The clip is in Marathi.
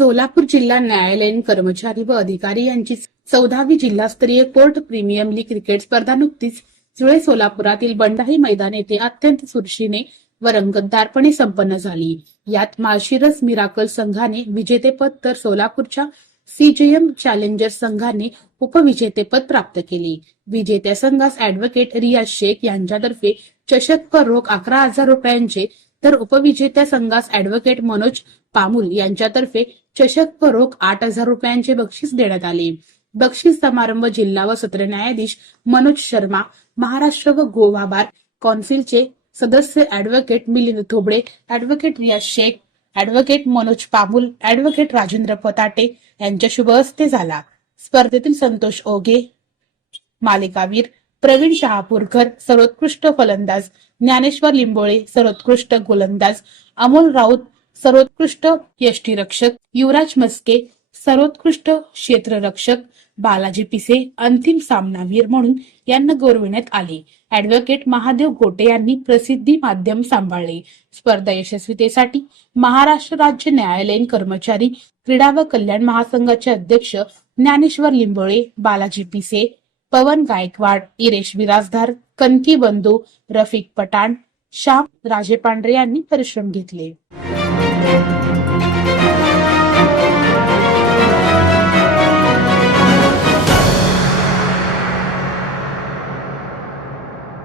सोलापूर जिल्हा न्यायालयीन कर्मचारी व अधिकारी यांची 14वी जिल्हास्तरीय कोर्ट प्रीमियम लीग क्रिकेट स्पर्धा नुकतीच जुळे सोलापुरातील बंडाही मैदान येथे अत्यंत चुरशीने व रंगतदारपणे संपन्न झाली. यात माळशिरस मिराकल संघाने विजेतेपद तर सोलापूरच्या सीजेएम चॅलेंजर्स संघाने उपविजेतेपद प्राप्त केले. विजेत्या संघास अॅडव्होकेट रियाज शेख यांच्यातर्फे चषक व रोख 11,000 रुपयांचे तर उपविजेत्या संघास अॅडव्होकेट मनोज पामुल यांच्यातर्फे चषक व रोख 8,000 रुपयांचे बक्षीस देण्यात आले. बक्षीस समारंभ जिल्हा व सत्र न्यायाधीश मनोज शर्मा, महाराष्ट्र व गोवा बार कौन्सिलचे सदस्य अॅडव्होकेट मिलिंद थोबडे, अॅडव्होकेट रियाज शेख, अॅडव्होकेट मनोज पामुल, अॅडव्होकेट राजेंद्र पताटे यांच्या शुभ हस्ते झाला. स्पर्धेतील संतोष ओघे मालिकावीर, प्रवीण शहापूरकर सर्वोत्कृष्ट फलंदाज, ज्ञानेश्वर लिंबोळे सर्वोत्कृष्ट गोलंदाज, अमोल राऊत सर्वोत्कृष्ट यष्टीरक्षक, युवराज मस्के सर्वोत्कृष्ट क्षेत्ररक्षक, बालाजी पिसे अंतिम सामनावीर म्हणून यांना गौरविण्यात आले. अॅडव्होकेट महादेव गोटे यांनी प्रसिद्धी माध्यम सांभाळले. स्पर्धा यशस्वीतेसाठी महाराष्ट्र राज्य न्यायालयीन कर्मचारी क्रीडा व कल्याण महासंघाचे अध्यक्ष ज्ञानेश्वर लिंबोळे, बालाजी पिसे, पवन गायकवाड, इरेश बिराजदार, कनकी बंधू, रफिक पठाण, श्याम राजेपांढरे यांनी परिश्रम घेतले.